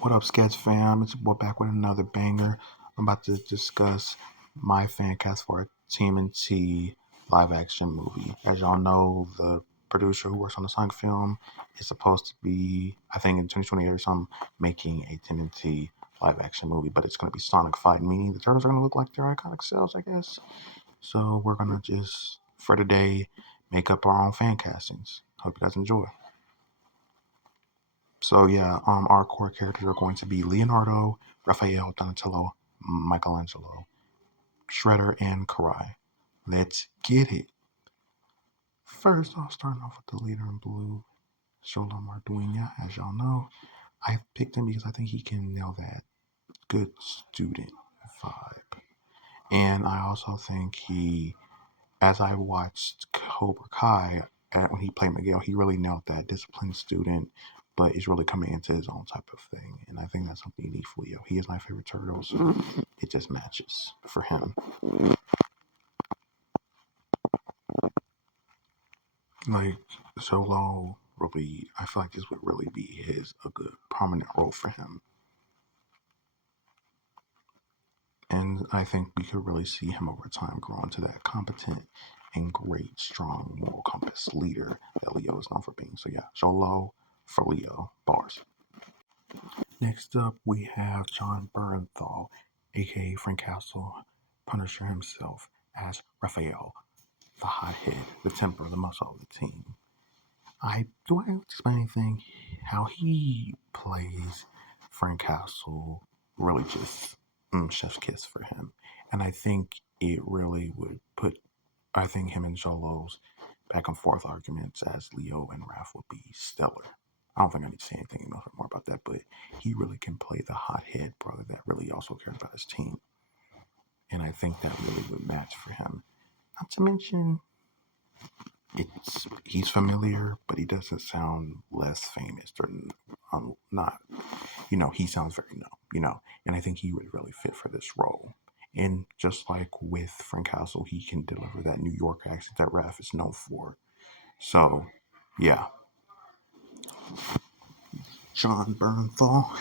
What up, Sketch fam? It's your boy back with another banger. I'm about to discuss my fan cast for a TMNT live action movie. As y'all know, the producer who works on the Sonic film is supposed to be, I think in 2028 or something, making a TMNT live action movie, but it's going to be Sonic fied, meaning the turtles are going to look like their iconic selves, I guess. So we're going to just, for today, make up our own fan castings. Hope you guys enjoy. So yeah, our core characters are going to be Leonardo, Raphael, Donatello, Michelangelo, Shredder, and Karai. Let's get it. First, I'll start off with the leader in blue, Shola Marduina. As y'all know, I picked him because I think he can nail that good student vibe, and I also think as I watched Cobra Kai, when he played Miguel, he really nailed that disciplined student, but is really coming into his own type of thing. And I think that's something unique for Leo. He is my favorite turtle, so it just matches for him. Like Solo, really, I feel like this would really be a good prominent role for him. And I think we could really see him over time grow into that competent and great, strong moral compass leader that Leo is known for being. So yeah, Solo for Leo. Bars. Next up, we have John Bernthal, aka Frank Castle, Punisher himself, as Raphael, the hothead, the temper, the muscle of the team. Do I explain anything? How he plays Frank Castle really just chef's kiss for him, and I think it really would put. I think him and Jolo's back and forth arguments as Leo and Raph would be stellar. I don't think I need to say anything more about that, but he really can play the hothead brother that really also cares about his team, and I think that really would match for him. Not to mention, he's familiar, but he doesn't sound less famous or not. He sounds very and I think he would really fit for this role. And just like with Frank Castle, he can deliver that New York accent that Raph is known for. So, yeah, John Bernthal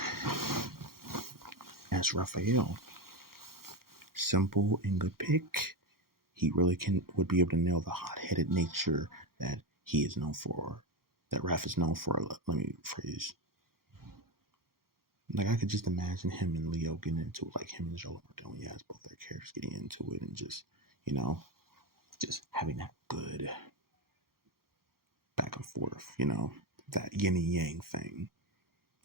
as Raphael, simple and good pick. He really would be able to nail the hot-headed nature that he is known for, that Raph is known for. Let me phrase. Like I could just imagine him and Leo getting into it, like him and Joel are doing. Yeah, it's both their characters getting into it and just, you know, just having that good back and forth, that yin and yang thing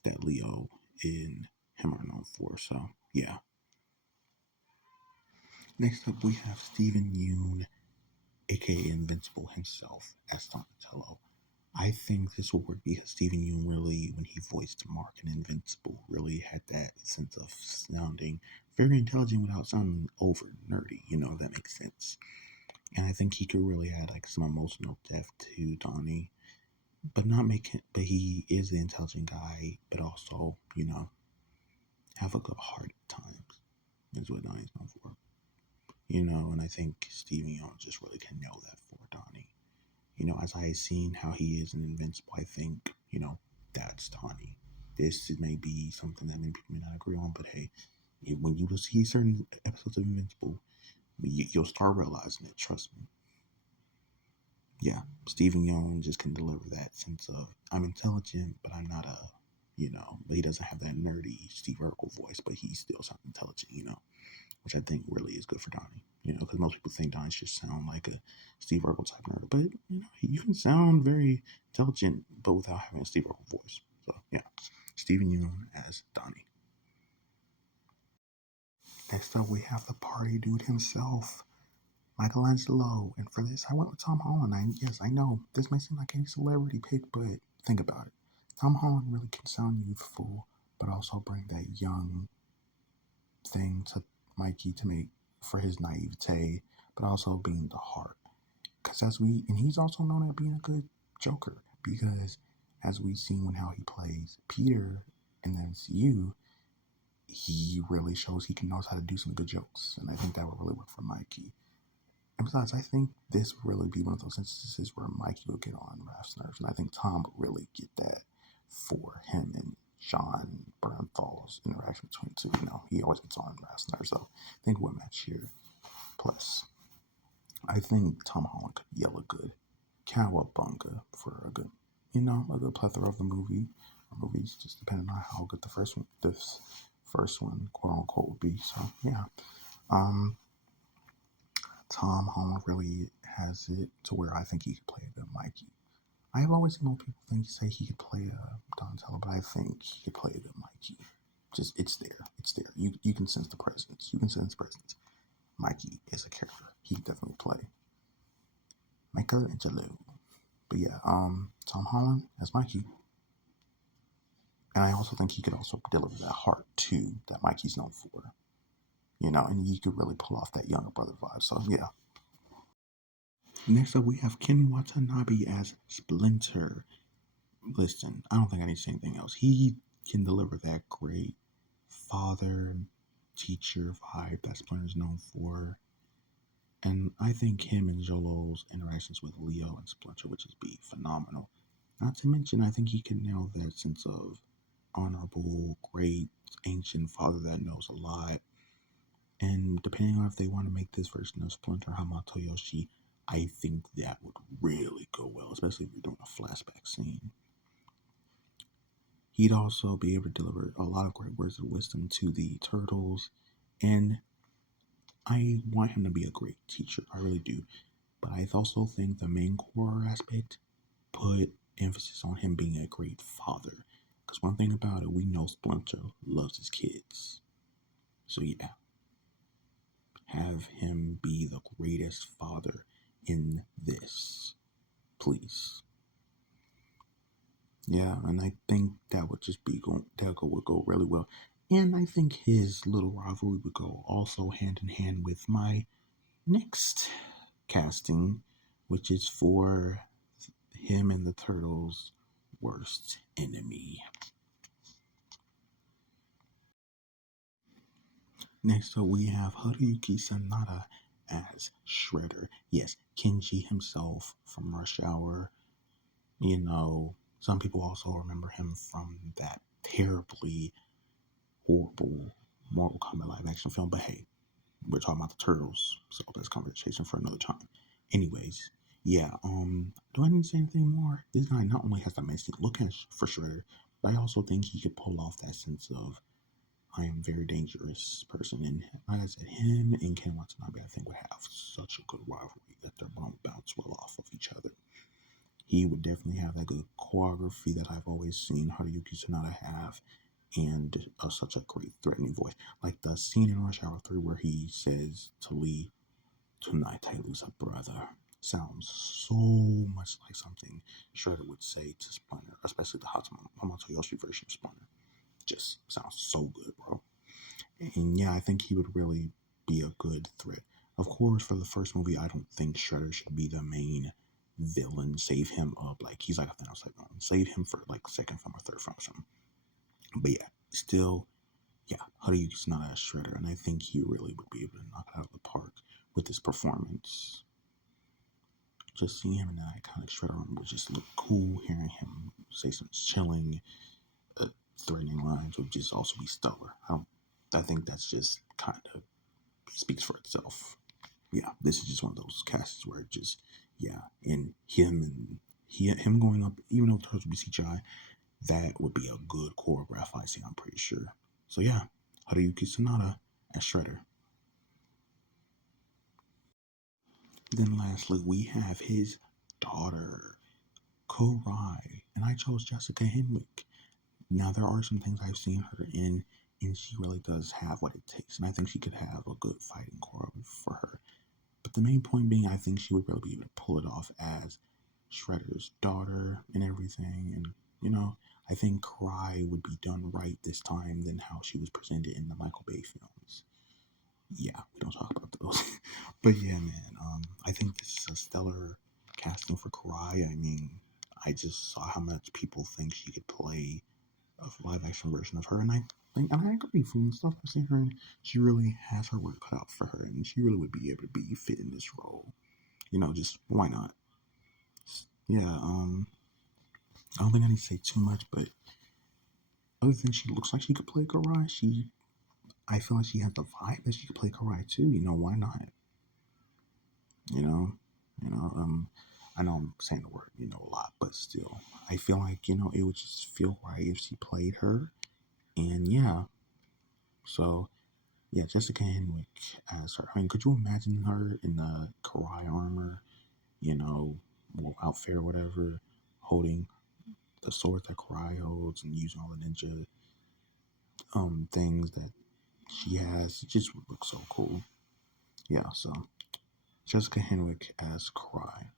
that Leo and him are known for. So yeah. Next up we have Stephen Yoon, aka Invincible himself, as Donatello. I think this will work because Stephen Yeun really, when he voiced Mark in Invincible, really had that sense of sounding very intelligent without sounding over nerdy. If that makes sense. And I think he could really add like some emotional depth to Donnie, but not make it. But he is the intelligent guy, but also have a good heart at times. Is what Donnie's known for. And I think Stephen Yeun just really can nail that for Donnie. As I seen how he is in Invincible, I think, that's Tawny. This may be something that many people may not agree on, but hey, when you see certain episodes of Invincible, you'll start realizing it. Trust me. Yeah, Stephen Young just can deliver that sense of I'm intelligent, but I'm not but he doesn't have that nerdy Steve Urkel voice, but he still sounds intelligent, which I think really is good for Donnie. Because most people think Donnie should sound like a Steve Urkel type nerd, but you can sound very intelligent, but without having a Steve Urkel voice. So yeah, Stephen Yeun as Donnie. Next up, we have the party dude himself, Michelangelo. And for this, I went with Tom Holland. Yes, I know this may seem like a celebrity pick, but think about it. Tom Holland really can sound youthful, but also bring that young thing to Mikey to make for his naivete, but also being the heart. Because and he's also known as being a good Joker. Because as we've seen when how he plays Peter in the MCU, he really shows he can knows how to do some good jokes, and I think that would really work for Mikey. And besides, I think this would really be one of those instances where Mikey will get on Raph's nerves, and I think Tom would really get that for him and Sean Bernthal's interaction between the two. He always gets on Rasner, so I think we'll match here. Plus, I think Tom Holland could yell a good cowabunga for a good plethora of the movie. Or movies, just depending on how good this first one, quote unquote, would be. So yeah, um, Tom Holland really has it to where I think he could play a good Mikey. I have always seen people say he could play a Donatello, but I think he could play a good Mikey. Just it's there, it's there. You can sense the presence. You can sense presence. Mikey is a character. He could definitely play Michelangelo. But yeah, Tom Holland as Mikey, and I also think he could also deliver that heart too that Mikey's known for. And he could really pull off that younger brother vibe. So yeah. Next up, we have Ken Watanabe as Splinter. Listen, I don't think I need to say anything else. He can deliver that great father teacher vibe that Splinter's known for. And I think him and Jolo's interactions with Leo and Splinter would just be phenomenal. Not to mention, I think he can nail that sense of honorable, great, ancient father that knows a lot. And depending on if they want to make this version of Splinter Hamato Yoshi, I think that would really go well, especially if you're doing a flashback scene. He'd also be able to deliver a lot of great words of wisdom to the turtles, and I want him to be a great teacher. I really do. But I also think the main core aspect put emphasis on him being a great father. Because one thing about it, we know Splinter loves his kids. So yeah, have him be the greatest father in this, please. Yeah, and I think that would just be would go really well. And I think his little rivalry would go also hand in hand with my next casting, which is for him and the Turtles' worst enemy. Next up, we have Haruyuki Sanada as Shredder. Yes, Kenji himself from Rush Hour. Some people also remember him from that terribly horrible Mortal Kombat live action film. But hey, we're talking about the Turtles, so that's conversation for another time. Anyways, yeah, do I need to say anything more? This guy not only has the amazing look for Shredder, but I also think he could pull off that sense of I am very dangerous person. And like I said, him and Ken Watanabe, I think, would have such a good rivalry that their bone bounce well off of each other. He would definitely have that good choreography that I've always seen Haruyuki Sanada have, and such a great threatening voice. Like the scene in Rush Hour 3 where he says to Lee, "Tonight I lose a brother," sounds so much like something Shredder would say to Splinter, especially the Hamato Yoshi version of Splinter. Just sounds so good, bro. And yeah, I think he would really be a good threat. Of course, for the first movie, I don't think Shredder should be the main villain. Save him up like he's like a Thanos type villain. Save him for like second film or third film or something. But yeah, still, yeah, Haruyuki's not a Shredder, and I think he really would be able to knock it out of the park with his performance. Just seeing him in that iconic Shredder room would just look cool. Hearing him say some chilling, threatening lines would just also be stellar. I think that's just kind of speaks for itself. Yeah, this is just one of those casts where it just, yeah, and him going up, even though it would be CGI, that would be a good choreographed fight scene, I'm pretty sure. So yeah, Haruyuki Sanada as Shredder. Then lastly, we have his daughter, Korai, and I chose Jessica Henwick. Now there are some things I've seen her in, and she really does have what it takes, and I think she could have a good fighting choreography for her. But the main point being, I think she would really be able to pull it off as Shredder's daughter and everything. And, I think Cry would be done right this time than how she was presented in the Michael Bay films. Yeah, we don't talk about those. But yeah, man, I think this is a stellar casting for Cry. I mean, I just saw how much people think she could play a live action version of her, and I agree from the stuff I've seen her in. She really has her work cut out for her, and she really would be able to be fit in this role. Just why not? Yeah, I don't think I need to say too much, but other than she looks like she could play Karai, I feel like she has the vibe that she could play Karai too. You know, why not? You know, you know. I know I'm saying the word a lot, but still, I feel like it would just feel right if she played her. And yeah, so yeah, Jessica Henwick as her. I mean, could you imagine her in the Karai armor? Or outfit or whatever, holding the sword that Karai holds and using all the ninja things that she has. It just would look so cool. Yeah, so Jessica Henwick as Karai.